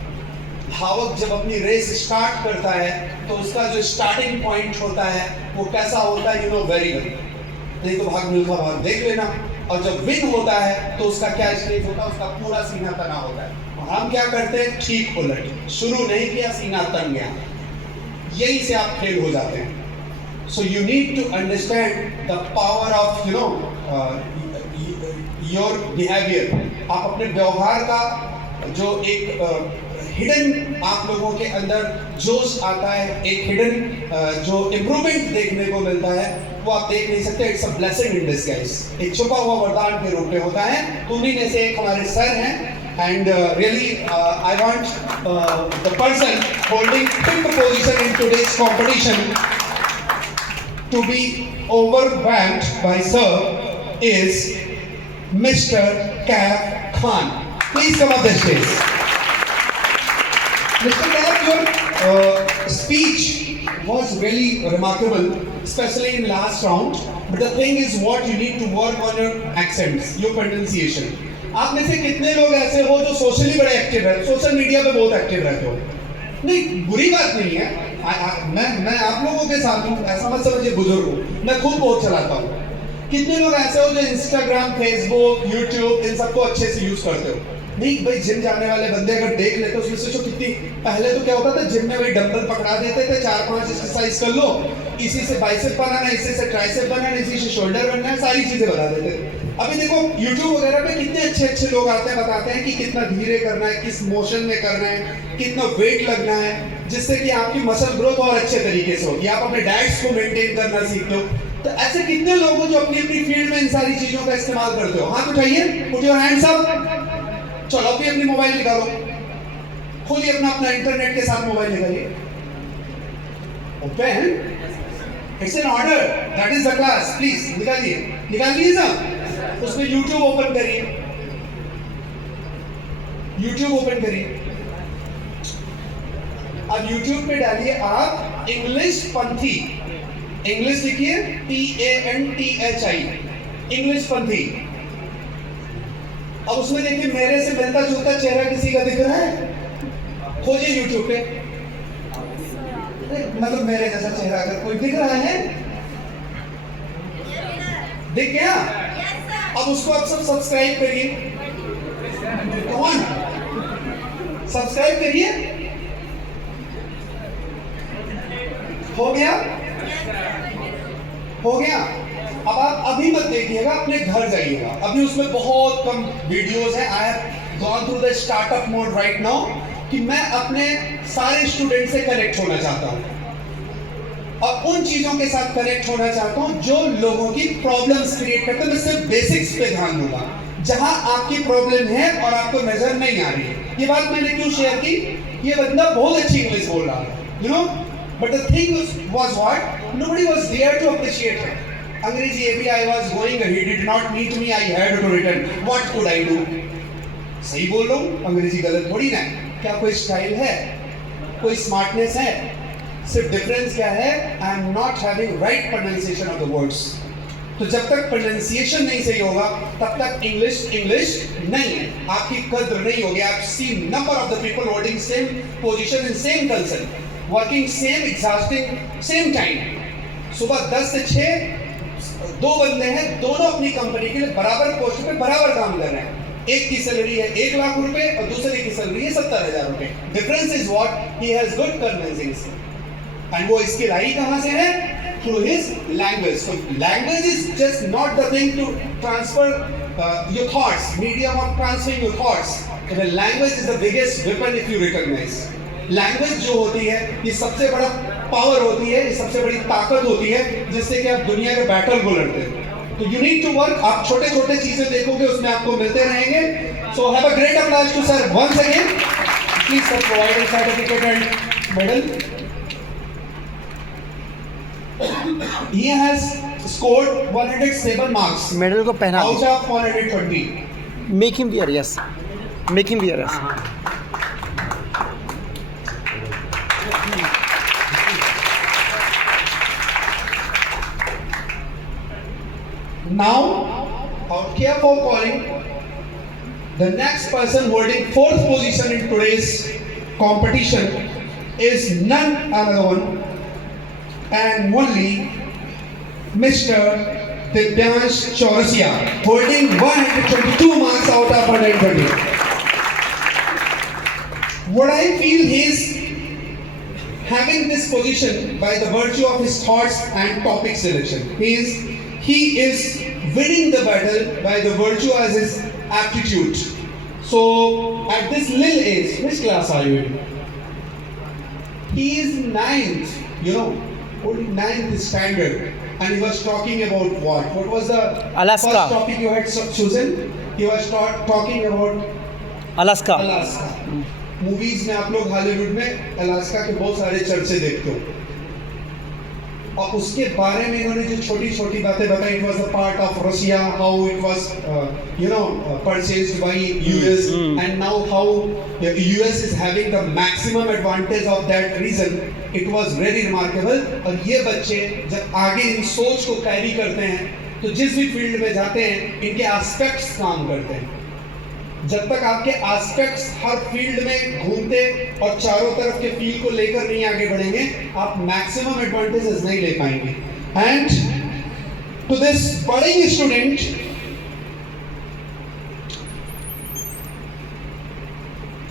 धावक जब अपनी रेस स्टार्ट करता है तो उसका जो स्टार्टिंग पॉइंट होता है वो कैसा होता है, यू नो वेरी वेल। नहीं तो भाग मिल्खा भाग देख लेना। और जब विन होता है तो उसका क्या स्टेज होता है, उसका पूरा सीना तना होता है। हम क्या करते हैं, ठीक उलट, शुरू नहीं किया सीना तन गया, यहीं से आप फेल हो जाते हैं। So you need to understand the power of you know your behaviour. आप अपने व्यवहार का जो एक हिडन आप लोगों के अंदर जोश आता है, एक हिडन जो इम्प्रूवमेंट देखने को मिलता है, वो आप देख नहीं सकते। It's a blessing in disguise, एक छुपा हुआ वरदान के रूप में होता है। तो उन्हीं में से एक हमारे सर हैं। And really, I want the person holding fifth position in today's competition to be overwhelmed by sir is Mr. Kaif Khan. Please come up the stage. Mr. Kaif, your speech was really remarkable, especially in last round. But the thing is, what you need to work on your accents, your pronunciation. आप में से कितने लोग ऐसे हो जो socially बड़े active है, सोशल मीडिया पे बहुत एक्टिव रहते हो? नहीं, बुरी बात नहीं है। मैं आप लोगों के साथ हूँ, ऐसा मत समझिए बुजुर्ग हूँ, मैं खुद बहुत चलाता हूँ। कितने लोग ऐसे हो जो इंस्टाग्राम, फेसबुक, यूट्यूब इन सबको अच्छे से यूज करते हो? नहीं भाई, जिम जाने वाले बंदे अगर देख लेते हो उसमें से जो कितनी, पहले तो क्या होता था, जिम में वही डंबल पकड़ा देते थे, 4-5 एक्सरसाइज कर लो, इसी से बाइसेप बनाना, इसी से ट्राइसेप बनाना, इसी से शोल्डर बनना है, सारी चीजें बता देते थे। अभी देखो यूट्यूब वगैरह पे कितने अच्छे अच्छे लोग आते हैं, बताते हैं कि कितना धीरे करना है, किस मोशन में करना है, कितना वेट लगना है, जिससे कि आपकी मसल ग्रोथ और अच्छे तरीके से होगी, आप अपने डाइट्स को मेंटेन करना सीखते हो। तो ऐसे कितने लोग हो जो अपनी अपनी फील्ड में इन सारी चीजों का इस्तेमाल करते हो? हाथ उठाइए, पुट योर हैंड्स अप। चलो अभी अपनी मोबाइल निकालो, खोलिए अपना इंटरनेट के साथ मोबाइल निकालिए, open, it's an order, that is the class, please निकालिए, निकाल लीजिए सब। उसमें YouTube ओपन करिए, YouTube ओपन करिए। अब YouTube पे डालिए आप इंग्लिश पंथी, इंग्लिश लिखिए PANTHI, इंग्लिश पंथी। अब उसमें देखिए मेरे से मिलता जुलता चेहरा किसी का दिख रहा है? खोजिए YouTube पे, मतलब मेरे जैसा चेहरा अगर कोई दिख रहा है, दिख गया? अब उसको आप सब सब्सक्राइब करिए, कौन सब्सक्राइब करिए। हो गया, हो गया। अब आप अभी मत देखिएगा, अपने घर जाइएगा, अभी उसमें बहुत कम वीडियोस हैं। I have gone through the startup mode right now कि मैं अपने सारे स्टूडेंट से कनेक्ट होना चाहता हूँ और उन चीजों के साथ कनेक्ट होना चाहता हूँ जो लोगों की प्रॉब्लम्स क्रिएट करते हैं। मैं सिर्फ बेसिक्स पे ध्यान दूंगा, जहां आपकी प्रॉब्लम है और आपको नजर नहीं आ रही है। ये बात मैंने क्यों शेयर की? ये बंदा बहुत अच्छी इंग्लिश बोल रहा है, you know, But the thing was what? Nobody was there to appreciate her. Angrezi ABI was going, he did not meet me, I had to return. What could I do? सही बोल रहा हूँ, अंग्रेजी गलत थोड़ी ना। क्या कोई स्टाइल है, कोई स्मार्टनेस है? सिर्फ डिफरेंस क्या है? I am not having right pronunciation of the words. तो जब तक प्रोनाउंसिएशन नहीं सही होगा तब तक इंग्लिश नहीं है, आपकी कद्र नहीं होगी। आप see number of the people holding same position in same concern, working same exhausting same time. सुबह 10 से 6 दो बंदे हैं, दोनों अपनी कंपनी के लिए बराबर पोस्ट पे बराबर काम कर रहे हैं। एक की सैलरी है 1 लाख रुपए और दूसरे की सैलरी है 70,000 रुपए। Difference is what? He has good convincing skill and वो स्किल आई कहां से है? Through his language. So language is just not the thing to transfer your thoughts, medium of transferring your thoughts. The language is the biggest weapon if you recognize. Language जो होती है ये सबसे बड़ा power होती है, ये सबसे बड़ी ताकत होती है जिससे कि आप दुनिया के बैटल को लड़ते हैं। तो you need to work. आप छोटे छोटे चीजें देखोगे उसमें आपको मिलते रहेंगे। So have a great applause to sir once again. Please sir provide a certificate and medal. He has scored 107 marks medal को पहना out of 120. Make him wear, yes, make him wear, yes. Now, our care for calling the next person holding 4th position in today's competition is none other one and only Mr. Divyansh Chaurasia, holding 122 marks out of 120. What I feel is having this position by the virtue of his thoughts and topic selection. He is winning the battle by the virtue of his aptitude. So at this little age, which class are you in? He is 9th, only 9th standard, and he was talking about what? What was the Alaska. first topic you had chosen? He was talking about Alaska. Alaska. Movies में आप लोग Hollywood में Alaska के बहुत सारे चर्चे देखते हो, और उसके बारे में इन्होंने जो छोटी छोटी बातें बताई, it was a part of Russia, how it was purchased by US and now how the US is having the maximum advantage of that reason. It was very remarkable. और ये बच्चे जब आगे इन सोच को कैरी करते हैं तो जिस भी फील्ड में जाते हैं इनके एस्पेक्ट्स काम करते हैं। जब तक आपके एस्पेक्ट्स हर फील्ड में घूमते और चारों तरफ के फील्ड को लेकर नहीं आगे बढ़ेंगे, आप मैक्सिमम एडवांटेजेस नहीं ले पाएंगे। And to this budding student,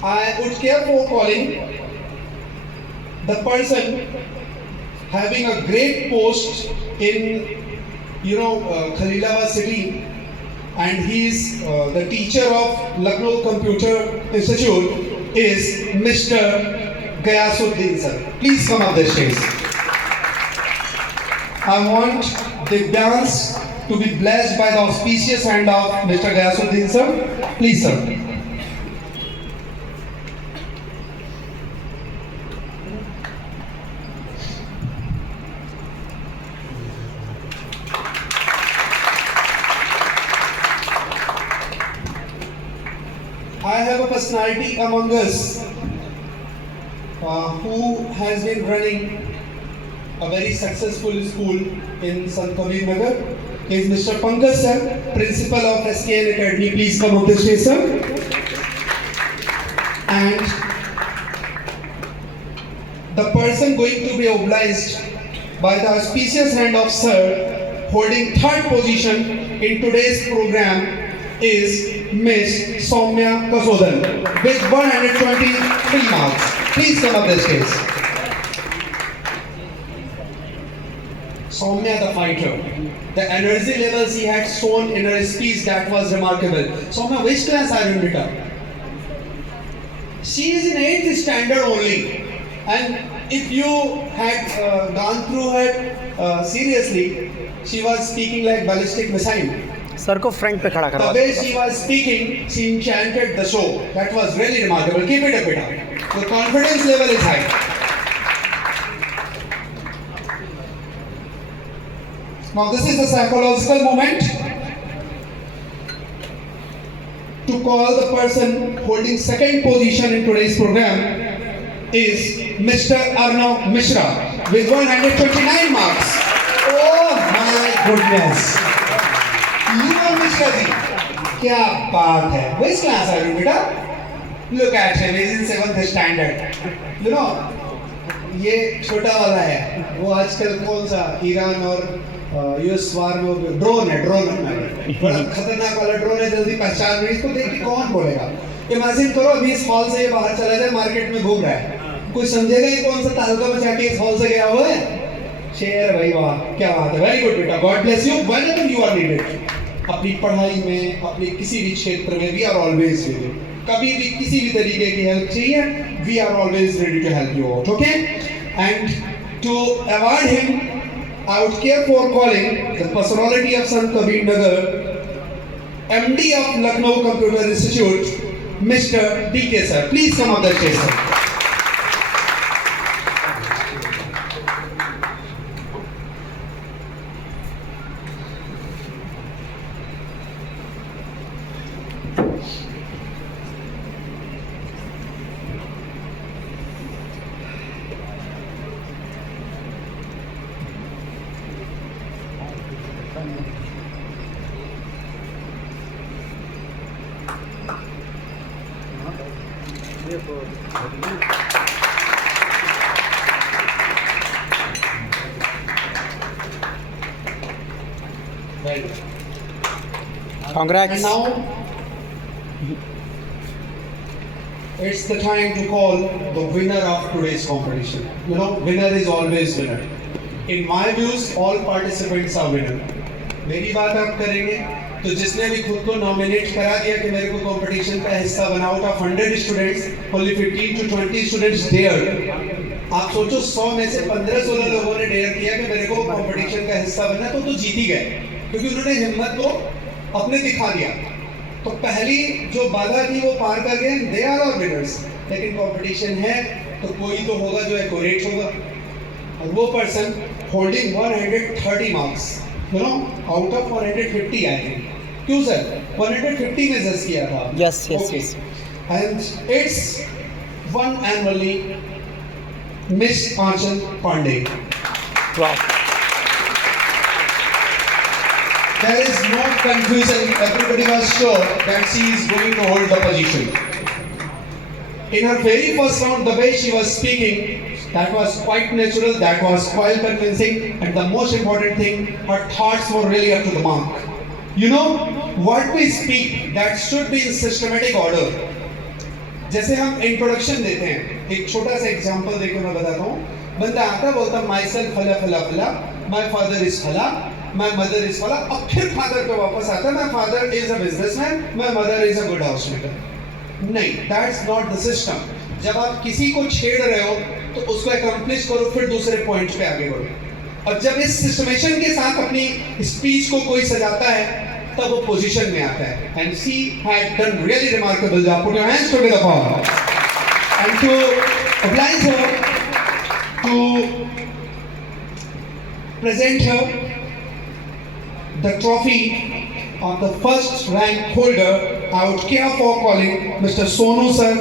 I would care for calling the person having a great post in Khalilabad city, and he is the teacher of Lucknow Computer Institute, is Mr. Gayasuddin sir. Please come up the stage. I want Divyansh to be blessed by the auspicious hand of Mr. Gayasuddin sir. Please sir. I have a personality among us who has been running a very successful school in Sant Kabir Nagar. Is Mr. Pankaj sir, principal of SKN Academy. Please come up this way, sir. And the person going to be obliged by the auspicious hand of sir, holding 3rd position in today's program, is Miss Soumya Kasodan with 123 marks. Please come up the stage. Soumya the fighter. The energy levels he had shown in her speech, that was remarkable. Soumya, which class are you in, beta? She is in 8th standard only. And if you had gone through her seriously, she was speaking like ballistic missile. Sir को front पे खड़ा The करवा way she was speaking, she enchanted the show. That was really remarkable. Keep it up, beta. The confidence level is high. Now this is the psychological moment to call the person holding second position in today's program is Mr. Arnav Mishra with 129 marks. Oh my goodness! You are Mishra ji. क्या बात है? Which class are you, बेटा? Look at him. He's in 7th standard. You know, ये छोटा वाला है. वो आजकल कौन सा ईरान और यूएस वार में ड्रोन है, बड़ा खतरनाक वाला ड्रोन है. जल्दी पहचान नहीं, इसको देख के कौन बोलेगा? इमेजिन करो अभी इस हॉल से ये बाहर चला जाए, मार्केट में घूम रहा है, कोई समझेगा ये कौन सा तालका बचा के इस हॉल से गया हुआ है? शेर भाई, वाह क्या बात है, वेरी गुड बेटा, God bless you. Whenever you are needed, अपनी पढ़ाई में, अपने किसी भी क्षेत्र में, we are always with you. कभी भी किसी भी तरीके की हेल्प चाहिए, we are always ready to help you out. Okay, and to award him I would care for calling the personality of Sant Kabir Nagar, MD of Lucknow Computer Institute, Mr. DK sir. Please come up the stage, sir. Right. Congrats. And now it's the time to call the winner of today's competition. You know, winner is always winner. In my views, all participants are winner. मेरी बात आप करेंगे तो जिसने भी खुद को nominate करा दिया कि मेरे को कंपटीशन का हिस्सा बना, out of 100 students only 15 to 20 students dare. आप सोचो 100 में से 15-16 लोगों ने डेयर किया कि मेरे को कंपटीशन का हिस्सा बनना, तो जीत ही गए, क्योंकि उन्होंने हिम्मत को अपने दिखा दिया. तो पहली जो बाधा थी वो पार कर गए, दे आर ऑल विनर्स. लेकिन कंपटीशन है तो कोई तो होगा जो एक्यूरेट होगा, और वो person holding 130 marks, you know, out of 150 I think. क्यों सर? 150 में जज किया था. Yes, yes, yes. And it's one and only Miss Aanchal Pandey. Wow. There is no confusion. Everybody was sure that she is going to hold the position. In her very first round, the way she was speaking, that was quite natural, that was quite convincing, and the most important thing, her thoughts were really up to the mark. You know, what we speak, that should be in systematic order. जैसे हम introduction देते हैं, एक छोटा सा example देकर मैं बताता हूँ. बंदा आता बोलता माई सेल्फ फला फला फला, माई फादर इज फला, माई मदर इज फला, अब फिर फादर पे वापस आता है, my father is a businessman, my mother is a good house maker. नहीं, दैट्स नॉट द सिस्टम. जब आप किसी को छेड़ रहे हो तो उसको अकम्प्लिश करो, फिर दूसरे पॉइंट पे आगे बढ़ो. और जब इस सिस्टमेशन के साथ अपनी स्पीच को कोई सजाता है, तब वो पोजीशन में आता है. And she had done really remarkable job. Put your hands together for her. And to oblige her, to present her the trophy of the first rank holder, I would care for calling Mr. Sonu sir,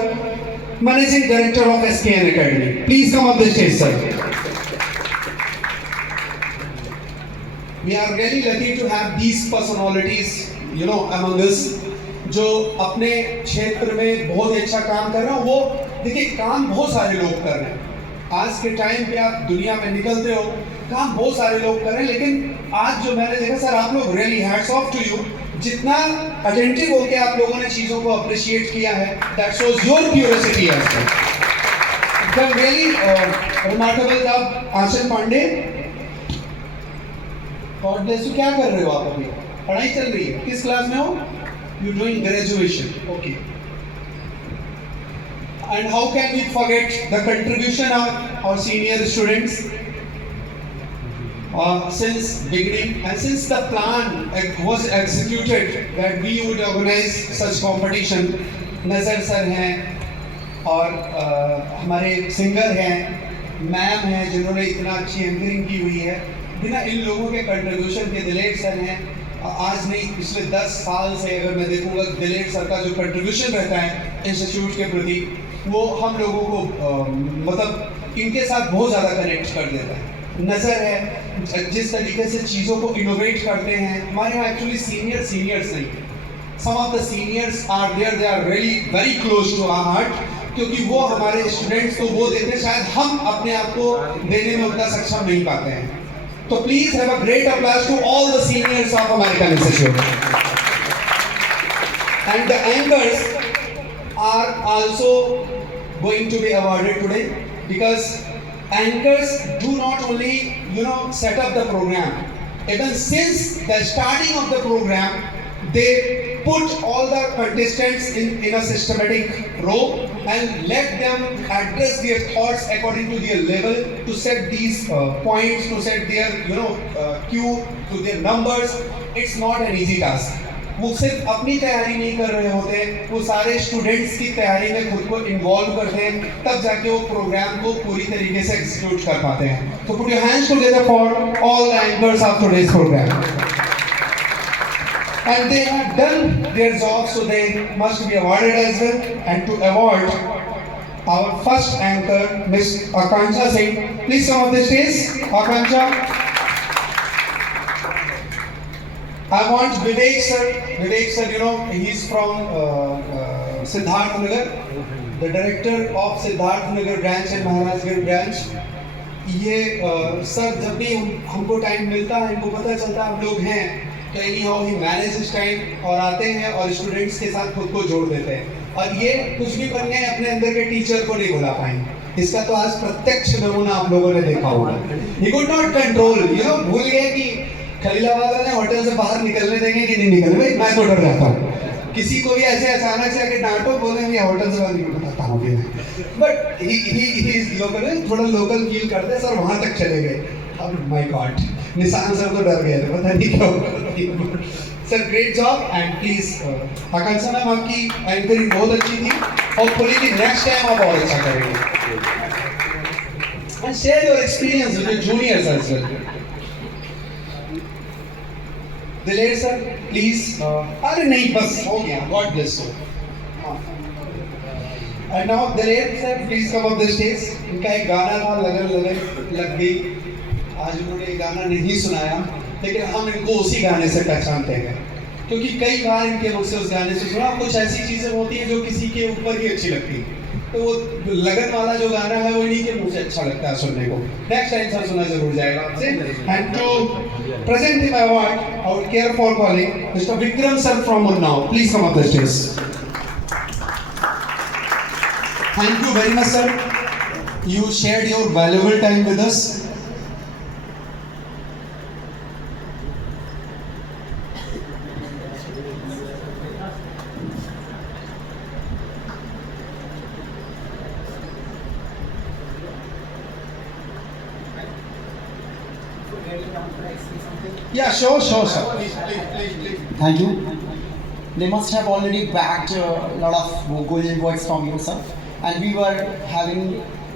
Managing Director of SKN Academy. Please come up the stage, sir. We are really lucky to have these personalities, you know, among us, जो अपने क्षेत्र में बहुत ही अच्छा काम कर रहे हैं. वो देखिए, काम बहुत सारे लोग कर रहे हैं. आज के टाइम पे आप दुनिया में निकलते हो, काम बहुत सारे लोग कर रहे हैं, लेकिन आज जो मैंने देखा सर, आप लोग really hats off to you. जितना अटेंटिव होके आप लोगों ने चीज़ों को अप्रिशिएट किया है, that shows your curiosity as well. The really remarkable job Aanchal Pandey. God bless you. क्या कर रहे हो आप अभी? पढ़ाई चल रही है? किस क्लास में हो? You doing graduation. Okay. And how can we forget the contribution of our senior students since beginning, and since the plan was executed that we would organize such competition. नज़र सर हैं और हमारे singer हैं, ma'am हैं जिन्होंने इतना अच्छी anchoring की हुई है, बिना इन लोगों के कंट्रीब्यूशन के दिलेर सर हैं, आज नहीं पिछले 10 साल से अगर मैं देखूंगा दिलेर सर का जो कंट्रीब्यूशन रहता है इंस्टीट्यूट के प्रति, वो हम लोगों को मतलब इनके साथ बहुत ज़्यादा कनेक्ट कर देता है। नज़र है जिस तरीके से चीज़ों को इनोवेट करते हैं। हमारे यहाँ एक्चुअली सीनियर्स नहीं, some of the seniors are there, they are really very close to our heart, क्योंकि वो हमारे स्टूडेंट्स को वो देते हैं शायद हम अपने आप को देने में उतना सक्षम नहीं पाते हैं। तो please have a great applause to all the seniors of American institute. And the anchors are also going to be awarded today, because anchors do not only set up the program. Even since the starting of the program, they put all the contestants in a systematic row and let them address their thoughts according to their level, to set these points, to set their cue to their numbers. It's not an easy task. वो सिर्फ अपनी तैयारी नहीं कर रहे होते, वो सारे स्टूडेंट्स की तैयारी में खुद को इन्वॉल्व करते हैं, तब जाके वो प्रोग्राम को पूरी तरीके से एग्जीक्यूट कर पाते हैं। तो put your hands together for all the anchors of today's programme. And they have done their job, so they must be awarded as well. And to award our first anchor miss Akanksha Singh, please come on the stage. Akanksha, I want Vivek sir. Vivek sir, he's from Siddharth Nagar, the director of Siddharth Nagar branch and Maharajgarh branch. ये sir जब भी हमको time मिलता है, इनको पता चलता है हम लोग हैं, तो any how he manages time और आते हैं और स्टूडेंट्स के साथ खुद को जोड़ देते हैं। और ये कुछ भी बन गए अपने अंदर के टीचर को नहीं बुला पाएंगे। इसका तो आज प्रत्यक्ष नमूना आप लोगों ने देखा होगा। He could not control, भूल गए कि खलीलाबाद वाले होटल से बाहर निकलने देंगे कि नहीं निकलने। भाई मैं तो डर जाता हूँ, किसी को भी ऐसे अचानक से आके डांटो, बोले ये होटल से बाहर निकल बताता हूँ कि बट ही लोकल, थोड़ा लोकल फील करते सर, वहाँ तक चले गए। अब माय गॉड, निशान सर तो डर गए थे, पता नहीं क्यों। Sir great job. And please Akanksha ma'am, आपकी एंकरिंग बहुत अच्छी थी, होपफुली कि नेक्स्ट टाइम आप और अच्छा करेंगे। And share your experience with juniors as well. Diler sir please. अरे नहीं, बस हो गया, God bless you. And now Diler sir please come up the stage. इनका एक गाना था, लगन लग गई। आज उन्होंने ये गाना नहीं सुनाया, लेकिन हम इनको उसी गाने से पहचानते हैं, क्योंकि कई बार इनके मुख से उस गाने से सुना। कुछ ऐसी चीजें होती हैं जो किसी के ऊपर ही अच्छी लगती है, तो वो लगन वाला जो गाना है वो इन्हीं के मुंह से अच्छा लगता है सुनने को। नेक्स्ट टाइम सर सुना जरूर जाएगा आपसे। And to present him award, I would care for calling mister Vikram sir from Unnao, please come up the stage. Thank you very much sir, you shared your valuable time with us. Yeah, sure, sir. Please. Thank you. They must have already bagged a lot of golden words from you, sir. And we were having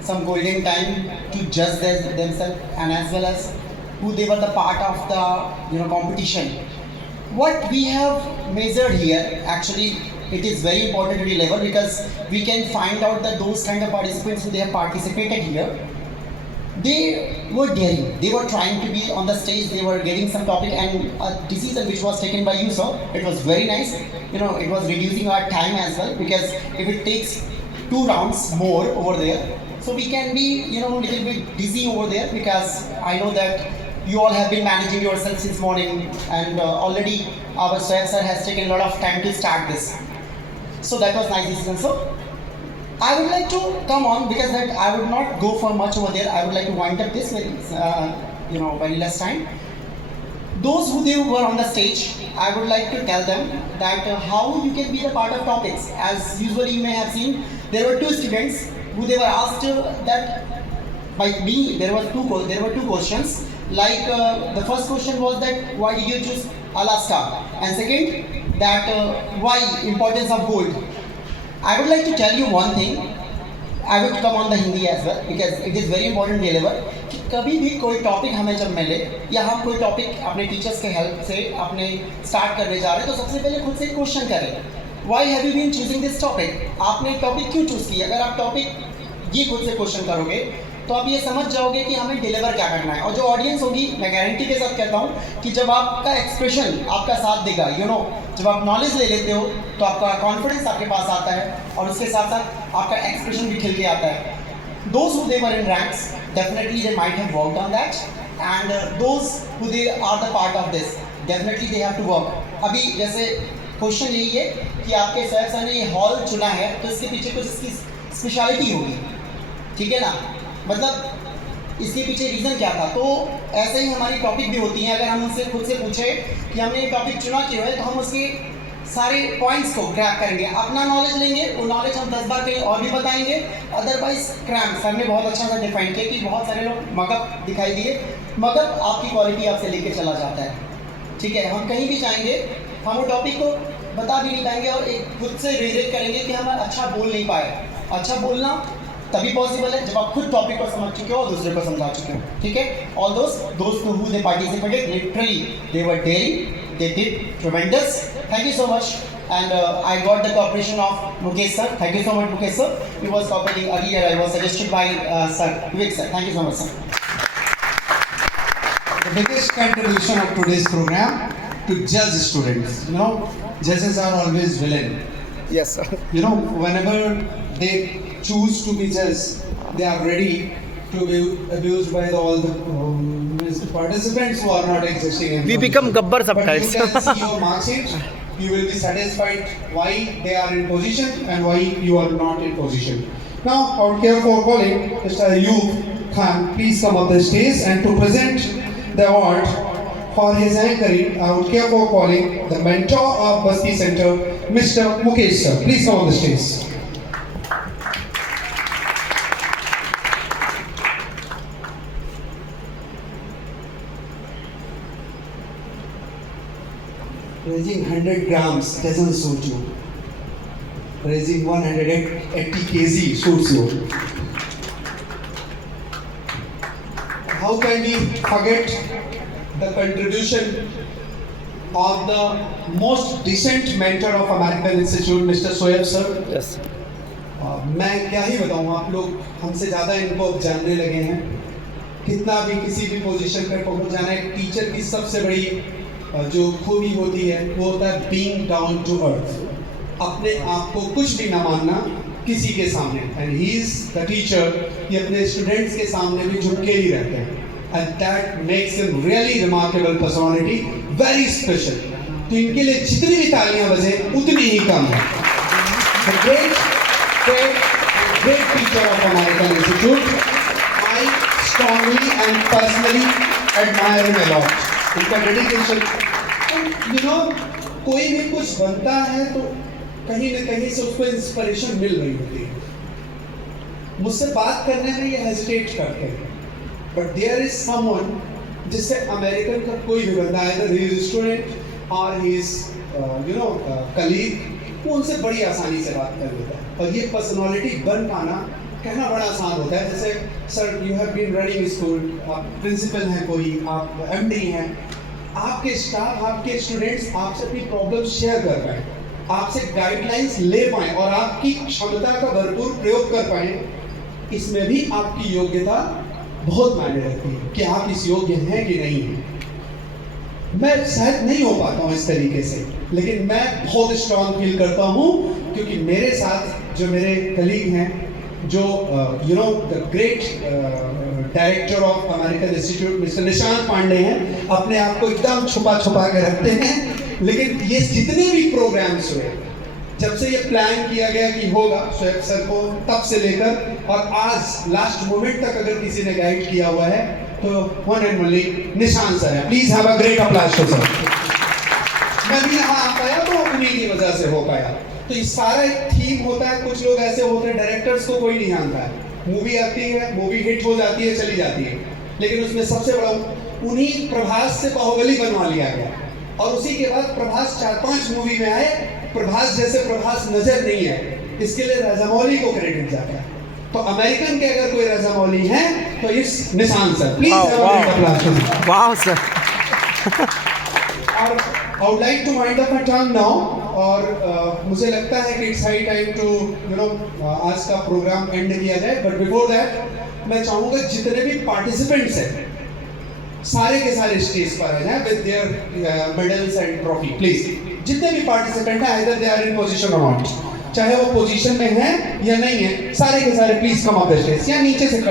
some golden time to judge themselves, and as well as who they were the part of the competition. What we have measured here, actually, it is very important to be level, because we can find out that those kind of participants who they have participated here, they were daring. They were trying to be on the stage. They were getting some topic, and a decision which was taken by you, sir. It was very nice. It was reducing our time as well, because if it takes 2 rounds more over there, so we can be little bit busy over there, because I know that you all have been managing yourself since morning, and already our sir has taken a lot of time to start this. So that was nice decision, sir. I would like to come on, because that I would not go for much over there. I would like to wind up this very less time. Those who they were on the stage, I would like to tell them that how you can be the part of topics. As usually you may have seen, there were 2 students who they were asked that by me. There were two questions. Like the first question was that why did you choose Alaska, and second that why importance of gold. I would like to tell you one thing. I would come on the Hindi as well, because it is very important to deliver. कभी भी कोई topic हमें जब मिले या हम कोई topic अपने टीचर्स के हेल्प से अपने स्टार्ट करने जा रहे हैं, तो सबसे पहले खुद से क्वेश्चन करें, why have you been choosing this topic? आपने टॉपिक क्यों चूज़ किया? अगर आप टॉपिक ये खुद से क्वेश्चन करोगे तो आप ये समझ जाओगे कि हमें डिलीवर क्या करना है। और जो ऑडियंस होगी, मैं गारंटी के साथ कहता हूँ कि जब आपका एक्सप्रेशन आपका साथ देगा, जब आप नॉलेज ले लेते हो तो आपका कॉन्फिडेंस आपके पास आता है और उसके साथ साथ आपका एक्सप्रेशन भी खिल के आता है। Those who they were in ranks, definitely they might have worked on that, and those who they are the part of this, definitely they have to work. अभी जैसे क्वेश्चन यही है कि आपके सर ने ये हॉल चुना है तो इसके पीछे कुछ इसकी स्पेशलिटी होगी, ठीक है ना? मतलब इसके पीछे रीज़न क्या था? तो ऐसे ही हमारी टॉपिक भी होती हैं। अगर हम उनसे खुद से पूछें कि हमने ये टॉपिक चुना क्यों है, तो हम उसके सारे पॉइंट्स को ग्रैब करेंगे, अपना नॉलेज लेंगे, वो नॉलेज हम 10 बार कहीं और भी बताएंगे। अदरवाइज क्रैम्प सर ने बहुत अच्छा सा डिफाइन किया कि बहुत सारे लोग मगअप दिखाई दिए, मगअप आपकी क्वालिटी आपसे लेके चला जाता है, ठीक है? हम कहीं भी जाएंगे, हम वो टॉपिक को बता भी नहीं पाएंगे और एक खुद से रिग्रेट करेंगे कि हम अच्छा बोल नहीं पाए। अच्छा बोलना तभी पॉसिबल है जब आप खुद टॉपिक को समझ चुके हो और दूसरे को समझा चुके हो, ठीक है? ऑल दोस्त who they participated, literally they were daring, they did tremendous. Thank you so much. And I got the cooperation of Mukesh sir. Thank you so much, Mukesh sir. He was cooperating earlier. I was suggested by sir Vivek sir. Thank you so much, sir. The biggest contribution of today's program to judge students. Judges are always villain. Yes, sir. Whenever they choose to be judged, they are ready to be abused by all the participants who are not existing. We become gabbar But sometimes. you can see your mark sheet. You will be satisfied why they are in position and why you are not in position. Now, I would care for calling Mr. Ayub Khan. Please come up the stage and to present the award for his anchoring. I would care for calling the mentor of Basti Center, Mr. Mukesh sir. Please come up the stage. Raising 100 grams doesn't suit you. Raising 180 kg suits you. How can we forget the contribution of the most decent mentor of American Institute, Mr. Soeb sir? Yes. मैं क्या ही बताऊँ, आप लोग हमसे ज़्यादा इनको जानने लगे हैं। कितना भी किसी भी पोजीशन पर पहुँच जाना, एक टीचर की सबसे बड़ी जो खूबी होती है वो होता है बीइंग डाउन टू अर्थ, अपने आप को कुछ भी ना मानना किसी के सामने। And he is the teacher, ये अपने स्टूडेंट्स के सामने भी झुके ही रहते हैं and that makes him really remarkable personality, very special. तो इनके लिए जितनी भी तालियां बजे उतनी ही कम है। The great teacher of American institute, I strongly and personally admire him a lot. उनका डेडिकेशन, कोई भी कुछ बनता है तो कहीं न कहीं से उसको इंस्पिरेशन मिल रही होती है। मुझसे बात करने में ये हेजिटेट करते हैं, बट देयर इज समवन जिससे अमेरिकन का कोई भी बंदा है, ही इज स्टूडेंट और ही इज कलीग, वो उनसे बड़ी आसानी से बात कर लेता है। और ये पर्सनालिटी बन पाना कहना बड़ा आसान होता है। जैसे sir, you have been running school, आप प्रिंसिपल हैं, कोई आप एमडी हैं, आपके स्टाफ, आपके स्टूडेंट्स आपसे अपनी प्रॉब्लम शेयर कर पाए, आपसे गाइडलाइंस ले पाए और आपकी क्षमता का भरपूर प्रयोग कर पाए, इसमें भी आपकी योग्यता बहुत मायने रखती है कि आप इस योग्य हैं कि नहीं हैं। मैं शायद नहीं हो पाता हूँ इस तरीके से, लेकिन मैं बहुत स्ट्रांग फील करता हूँ क्योंकि मेरे साथ जो मेरे कलीग हैं, जो the great director of American institute mister Nishant Pandey हैं, अपने आप को एकदम छुपा के रखते हैं। लेकिन ये जितने भी प्रोग्राम्स हुए, जब से ये प्लान किया गया कि होगा सोएब सर को, तब से लेकर और आज लास्ट मोमेंट तक अगर किसी ने गाइड किया हुआ है तो one and only Nishant sir है। Please have a great applause to sir. मैं भी यहाँ आ पाया तो उन्हीं की वजह से हो पाया। तो ये सारा एक थीम होता है। कुछ लोग ऐसे होते हैं, डायरेक्टर्स को कोई नहीं जानता है, मूवी आती है, मूवी हिट हो जाती है, चली जाती है, लेकिन उसमें सबसे बड़ा उन्हीं प्रभास से बाहुबली बनवा लिया गया और उसी के बाद प्रभास 4-5 मूवी में आए, प्रभास जैसे प्रभास नजर नहीं है, इसके लिए राजामौली को क्रेडिट जाता है। तो अमेरिकन के अगर कोई रजा मौली है तो इस निशान सर प्लीज Wow, wow. वाह सर और I would like to wind up my tongue now और मुझे लगता है कि इट्स हाई टाइम टू आज का प्रोग्राम एंड किया जाए बट बिफोर दैट मैं चाहूँगा जितने भी पार्टिसिपेंट्स हैं सारे के सारे स्टेज पर आ जाएं with their medals and trophy please जितने भी पार्टिसिपेंट हैं either they are in position और नॉट चाहे वो पोजीशन में है या नहीं है सारे के सारे please come of the stage या नीचे से खड़े